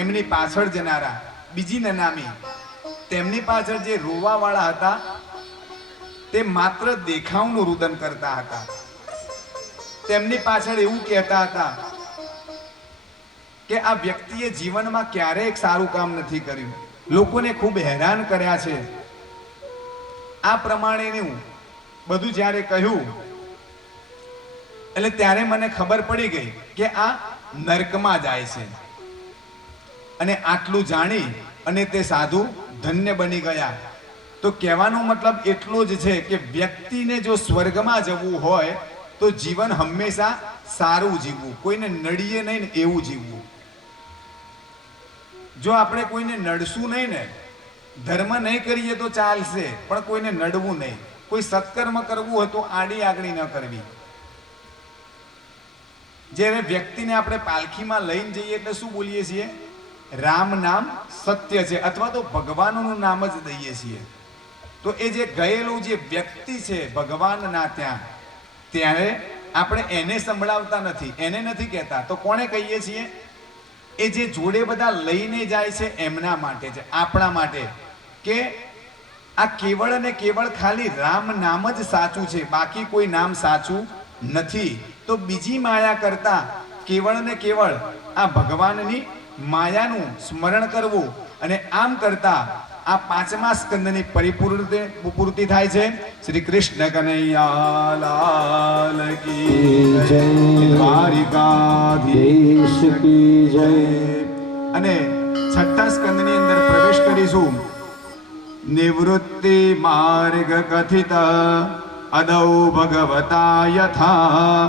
એમની પાછળ જનારા બીજી નનામી તેમની પાછળ જે રોવાવાળા હતા તે માત્ર દેખાવનું રુદન કરતા હતા. તેમની પાછળ એવું કહેતા હતા કે આ વ્યક્તિએ જીવનમાં ક્યારેય સારું કામ નથી કર્યું, લોકોને ખૂબ હેરાન કર્યા છે. આ પ્રમાણેનું બધું જ્યારે કહ્યું એટલે ત્યારે મને ખબર પડી ગઈ કે આ નરકમાં જાય છે. અને આટલું જાણી અને તે સાધુ ધન્ય બની ગયા. તો કહેવાનો મતલબ એટલો જ છે કે વ્યક્તિને જો સ્વર્ગમાં જવું હોય તો જીવન હંમેશા સારું જીવવું, કોઈને નડીએ નહીં ને એવું જીવવું. જો આપણે કોઈને નડશું નહીં ને, ધર્મ નહીં કરીએ તો ચાલશે, પણ કોઈને નડવું નહીં. કોઈ સત્કર્મ કરવું હોય તો આડી આગળી ન કરવી. જ્યારે વ્યક્તિને આપણે પાલખીમાં લઈને જઈએ એટલે શું બોલીએ છીએ? રામ નામ સત્ય છે, અથવા તો ભગવાનનું નામ જ દઈએ છીએ. તો એ જે ગયેલું જે વ્યક્તિ છે ભગવાનના ત્યાં, ત્યારે આપણે એને સંભળાવતા નથી, એને નથી કહેતા. તો કોને કહીએ છીએ? એ જે જોડે બધા લઈને જાય છે એમના માટે છે, આપણા માટે. કે આ કેવળ અને કેવળ ખાલી રામ નામ જ સાચું છે, બાકી કોઈ નામ સાચું નથી. તો બીજી માયા કરતા કેવળ ને કેવળ આ ભગવાનની માયાનું સ્મરણ કરવું, અને આમ કરતા આ પાંચમા સ્કંદની પરિપૂર્તિ થાય છે. શ્રી કૃષ્ણ કનૈયા લાલ કી જય, દ્વારિકાધીશ કી જય. અને છઠ્ઠા સ્કંદની અંદર પ્રવેશ કરીશું. નિવૃત્તિ માર્ગ કથિત અદૌ ભગવતા યથા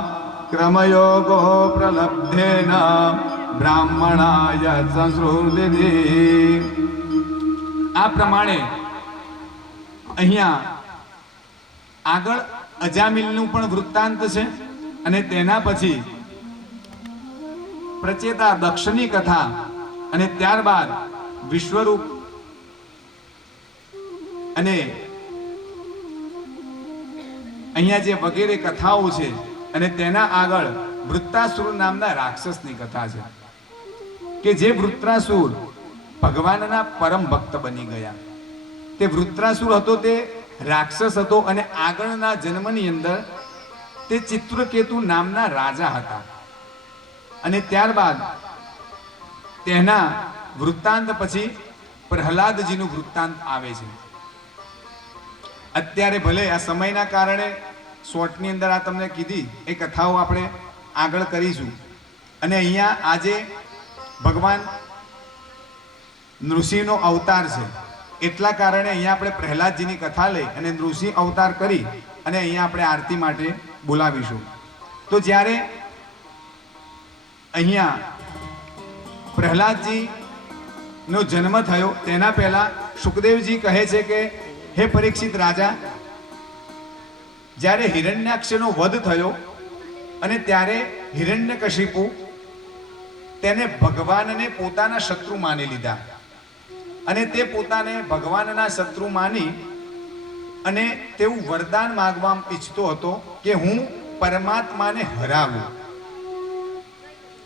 ક્રમયોગો પ્રલબ્ધેન બ્રાહ્મણાય સંસ્કૃતિ. આ પ્રમાણે અહીંયા આગળ અજામિલનું પણ વૃત્તાંત છે, અને તેના પછી પ્રચેતા દક્ષની કથા, અને ત્યારબાદ વિશ્વરૂપ અને અહીંયા જે વગેરે કથાઓ છે. અને તેના આગળ વૃત્તાસુર નામના રાક્ષસની કથા છે કે જે વૃત્રાસુર ભગવાનના પરમ ભક્ત બની ગયા. તે વૃત્રાસુર હતો, તે રાક્ષસ હતો, અને આગળના જન્મની અંદર તે ચિત્રકેતુ નામના રાજા હતા. અને ત્યારબાદ તેના વૃત્તાંત પછી પ્રહલાદજીનું વૃત્તાંત આવે છે. અત્યારે ભલે આ સમયના કારણે શોર્ટની અંદર આ તમને કીધી એ કથાઓ આપણે આગળ કરીશું. અને અહીંયા આજે ભગવાન નૃસિંહનો અવતાર છે, એટલા કારણે અહીંયા આપણે પ્રહલાદજીની કથા લઈ અને નૃસિંહ અવતાર કરી અને અહીંયા આપણે આરતી માટે બોલાવીશું. તો જ્યારે અહીંયા પ્રહલાદજીનો જન્મ થયો તેના પહેલા સુખદેવજી કહે છે કે હે પરીક્ષિત રાજા, જ્યારે હિરણ્યાક્ષનો વધ થયો અને ત્યારે હિરણ્યકશિપુ તેને ભગવાનને પોતાના શત્રુ માની લીધા, અને તે પોતાને ભગવાનના શત્રુ માની અને તેવું વરદાન માંગવા ઈચ્છતો હતો કે હું પરમાત્માને હરાવું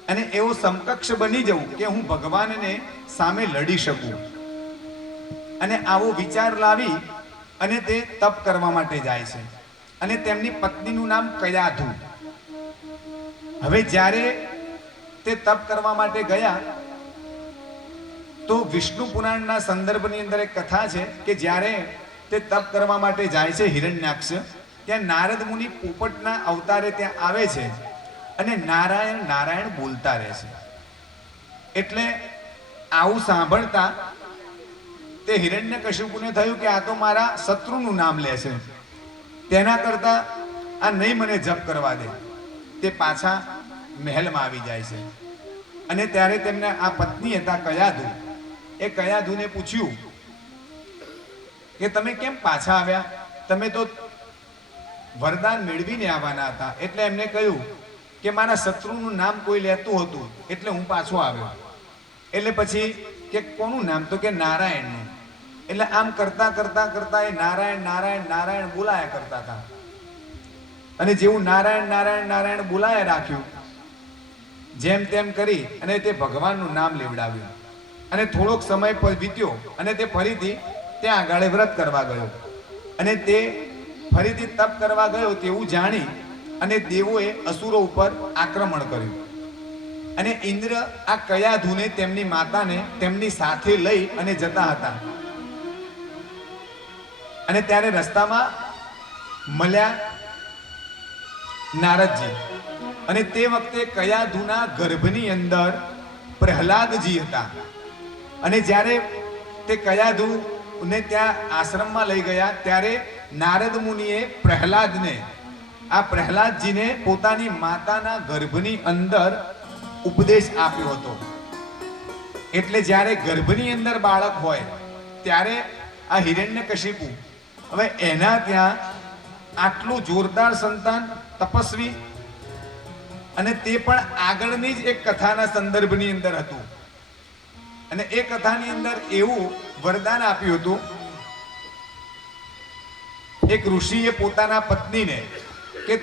અને એવો સમકક્ષ બની જવું કે હું ભગવાનને સામે લડી શકું. અને આવો વિચાર લાવી અને તે તપ કરવા માટે જાય છે. અને તેમની પત્નીનું નામ કયાધુ. હવે જ્યારે તે તપ કરવા માટે ગયા તો વિષ્ણુ પુરાણના સંદર્ભની અંદર એક કથા છે કે જ્યારે તે તપ કરવા માટે જાય છે હિરણ્યાક્ષ, ત્યાં નારદ મુનિ પોપટના અવતારે ત્યાં આવે છે અને નારાયણ નારાયણ બોલતા રહે છે. એટલે આવું સાંભળતા તે હિરણ્યકશિપુને થયું કે આ તો મારા શત્રુનું નામ લે છે, તેના કરતા આ નહીં મને જપ કરવા દે. તે પાછા મહેલમાં આવી જાય છે. અને ત્યારે તેમને આ પત્ની હતા કયાધુ, એ કયાધુને પૂછ્યું કે તમે કેમ પાછા આવ્યા? તમે તો વરદાન મેળવીને આવવાના હતા. એટલે એમને કહ્યું કે મારા શત્રુનું નામ કોઈ લેતું હતું એટલે હું પાછો આવ્યો. એટલે પછી કે કોનું નામ? તો કે નારાયણનું. એટલે આમ કરતા કરતા કરતા એ નારાયણ નારાયણ નારાયણ બોલાયા કરતા હતા. અને જેવું નારાયણ નારાયણ નારાયણ બોલાયા રાખ્યું જેમ તેમ કરી અને તે ભગવાનનું નામ લેવડાવ્યું અને થોડોક સમય વીત્યો અને તે ફરીથી ત્યાં આગળ વ્રત કરવા ગયો અને તે ફરીથી તપ કરવા ગયો તેવું જાણી અને દેવોએ અસુરો ઉપર આક્રમણ કર્યું અને ઇન્દ્ર આ કયાધુને તેમની માતાને તેમની સાથે લઈ અને જતા હતા અને ત્યારે રસ્તામાં મળ્યા નારદજી અને તે વખતે કયાધુના ગર્ભની અંદર પ્રહલાદજી હતા અને જ્યારે તે કયાધુને ત્યાં આશ્રમમાં લઈ ગયા ત્યારે નારદ મુનિએ પ્રહલાદને આ પ્રહલાદજીને પોતાની માતાના ગર્ભની અંદર ઉપદેશ આપ્યો હતો એટલે જ્યારે ગર્ભની અંદર બાળક હોય ત્યારે આ હિરણ્યકશિપુ હવે એના ત્યાં આટલું જોરદાર સંતાન તપસ્વી અને તે પણ આગળની જ એક કથાના સંદર્ભની અંદર હતું અને એ કથાની અંદર એવું વરદાન આપ્યું હતું એક ઋષિએ પોતાના પત્નીને કે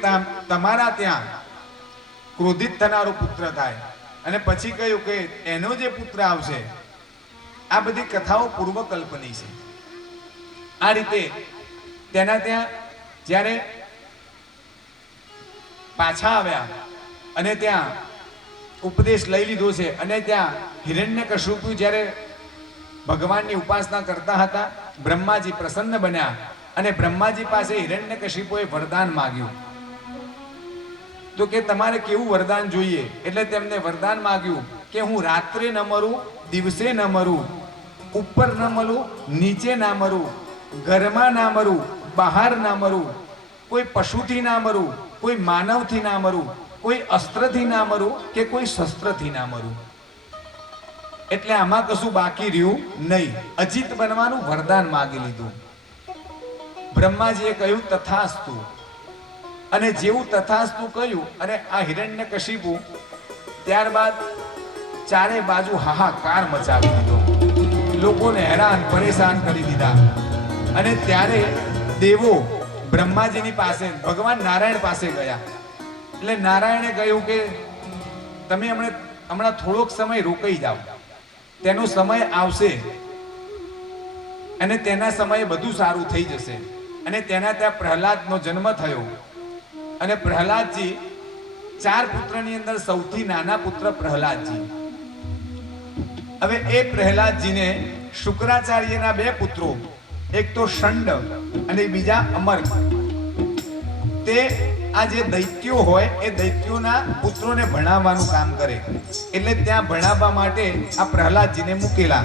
તમારા ત્યાં ક્રોધિત થનારો પુત્ર થાય અને પછી કહ્યું કે એનો જે પુત્ર આવશે આ બધી કથાઓ પૂર્વકલ્પની છે આ રીતે તેના ત્યાં જ્યારે પાછા આવ્યા અને ત્યાં ઉપદેશ લઈ લીધો છે અને ત્યાં હિરણ્યકશિપુ જ્યારે ભગવાનની ઉપાસના કરતા હતા બ્રહ્માજી પ્રસન્ન બન્યા અને બ્રહ્માજી પાસે હિરણ્યકશિપુએ વરદાન માંગ્યું તો કે તમારે કેવું વરદાન જોઈએ એટલે તેમને વરદાન માંગ્યું કે હું રાત્રે ન મરું દિવસે ન મરું ઉપર ન મરું નીચે ના મરું ઘરમાં ના મરું બહાર ના મરું કોઈ પશુથી ના મરું કોઈ માનવથી ના મરું કોઈ અસ્ત્રથી ના મરું કે કોઈ શસ્ત્રથી ના મરું એટલે આમાં કશું બાકી રહ્યું નહીં અજીત બનવાનું વરદાન માંગી લીધું બ્રહ્માજીએ કહ્યું તથાસ્તુ અને જેવું તથાસ્તુ કહ્યું અને આ હિરણ્યકશિપુ ત્યારબાદ ચારે બાજુ હાહાકાર મચાવી દીધો લોકોને હેરાન પરેશાન કરી દીધા અને ત્યારે દેવો બ્રહ્માજીની પાસે ભગવાન નારાયણ પાસે ગયા એટલે નારાયણે કહ્યું કે તમે હમણાં થોડોક સમય રોકાઈ જાઓ તેનો સમય આવશે અને તેના સમયે બધું સારું થઈ જશે અને તેના ત્યાં પ્રહલાદનો જન્મ થયો અને પ્રહલાદજી 4 પુત્રની અંદર સૌથી નાના પુત્ર પ્રહલાદજી હવે એ પ્રહલાદજીને શુક્રાચાર્યના 2 પુત્રો એક તો શંડ અને બીજા અમર્ક તે આ જે દૈત્યો હોય એ દૈત્યોના પુત્રોને ભણાવવાનું કામ કરે એટલે ત્યાં ભણાવવા માટે આ પ્રહલાદજીને મૂકેલા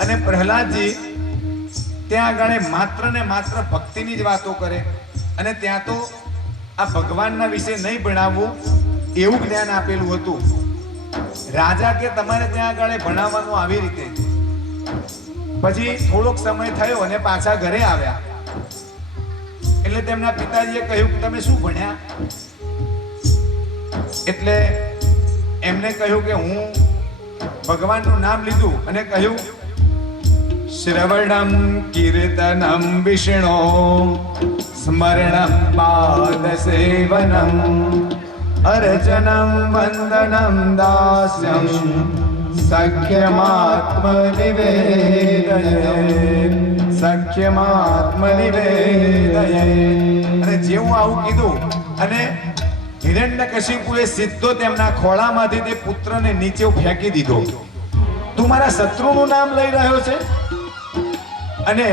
અને પ્રહલાદજી ત્યાં આગળ માત્ર ને માત્ર ભક્તિની જ વાતો કરે અને ત્યાં તો આ ભગવાનના વિશે નહીં ભણાવવું એવું જ્ઞાન આપેલું હતું રાજા કે તમારે ત્યાં આગળ ભણાવવાનું આવી રીતે પછી થોડોક સમય થયો અને પાછા ઘરે આવ્યા એટલે તેમના પિતાજીએ કહ્યું કે તમે શું ભણ્યા એટલે એમને કહ્યું કે હું ભગવાનનું નામ લીધું અને કહ્યું શ્રવણમ કીર્તનમ વિષ્ણો સ્મરણમ પાદ સેવનમ અર્ચનમ વંદનમ દાસ્યમ સખ્યમાત્મનિવેદયે અને જેવું આવું કીધું અને હિરણ્યકશિપુએ સીધો તેમના ખોળામાંથી તે પુત્રને નીચે ફેંકી દીધો તું મારા શત્રુનું નામ લઈ રહ્યો છે અને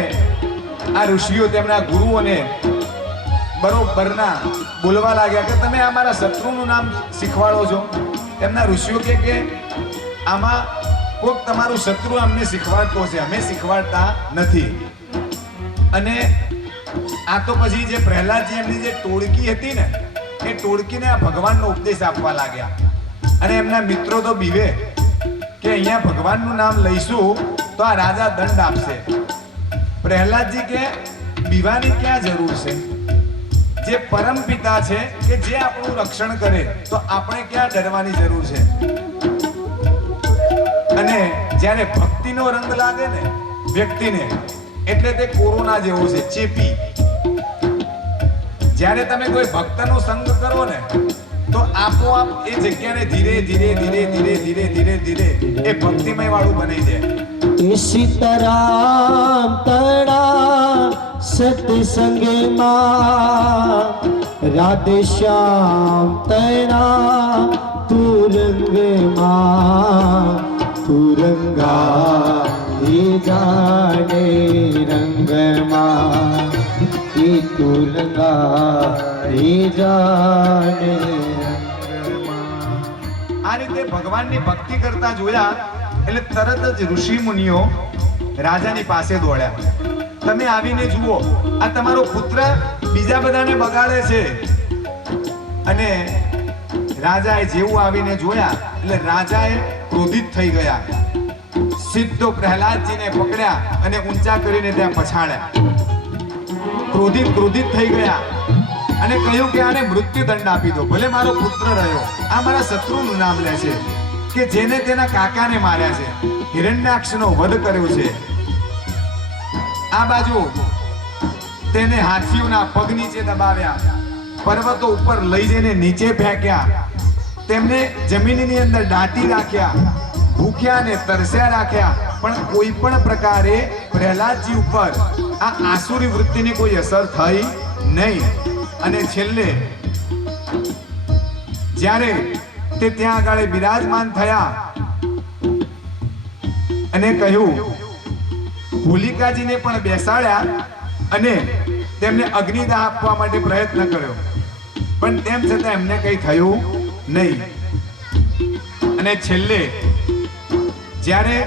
આ ઋષિઓ તેમના ગુરુઓને બરોબરના બોલવા લાગ્યા કે તમે આ મારા શત્રુનું નામ શીખવાડો છો તેમના ઋષિઓ કે આમાં કોઈક તમારું શત્રુ અમને શીખવાડતો છે અમે શીખવાડતા નથી અને આ તો પછી જે પ્રહલાદજી એમની જે ટોળકી હતી ને એ ટોળકીને આ ભગવાનનો ઉપદેશ આપવા લાગ્યા અને એમના મિત્રો તો બીવે કે અહીંયા ભગવાનનું નામ લઈશું તો આ રાજા દંડ આપશે પ્રહલાદજી કે બીવાની ક્યાં જરૂર છે જે પરમ પિતા છે કે જે આપણું રક્ષણ કરે તો આપણે ક્યાં ડરવાની જરૂર છે અને જ્યારે ભક્તિનો રંગ લાગે ને વ્યક્તિને એટલે તે કોરોના જેવો છે ચેપી જ્યારે તમે કોઈ ભક્તનો સંગ કરો ને તો આપોઆપ એ જગ્યાને ધીરે ધીરે ધીરે ધીરે ધીરે ધીરે ધીરે એ ભક્તિમય વાળું બનાવી દે. સીતારામ તણા સત્સંગે માં રાધે શ્યામ તણા તુરંગે માં તુરંગા એ જાને રંગમાં એ તુરંગા એ જાને રંગમાં. આ રીતે ભગવાનની ભક્તિ કરતા જોયા એટલે તરત જ ઋષિ મુનિઓ રાજાની પાસે દોડ્યા. તમે આવીને જુઓ, આ તમારો પુત્ર બીજા બધાને બગાડે છે. અને રાજાએ જેવું આવીને જોયા એટલે રાજાએ ક્રોધિત થઈ ગયા. સીધો પ્રહલાદજીને પકડ્યા અને ઊંચા કરીને ત્યાં પછાડ્યા. ક્રોધિત થઈ ગયા અને કહ્યું કે આને મૃત્યુદંડ આપી દો. ભલે મારો પુત્ર રહ્યો, આ મારા શત્રુનું નામ લે છે કે જેને તેના કાકાને માર્યા છે, હિરણ્યાક્ષનો વધ કર્યો છે. આ બાજુ તેને હાથીઓના પગ નીચે દબાવ્યા, પર્વતો ઉપર લઈ જઈને નીચે ફેંક્યા, તેમને જમીનની અંદર દાટી રાખ્યા, ભૂખ્યા ને તરસ્યા રાખ્યા, પણ કોઈ પણ પ્રકારે પ્રહલાદજી ઉપર આ આસુરી વૃત્તિની કોઈ અસર થઈ નહીં. અને છેલ્લે જ્યારે તે ત્યાં આગળ બિરાજમાન થયા અને કહ્યું, હોલિકાજીને પણ બેસાડ્યા અને તેમને અગ્નિદાહ આપવા માટે પ્રયત્ન કર્યો, પણ તેમ છતાં એમને કંઈ થયું નહીં. અને છેલ્લે જ્યારે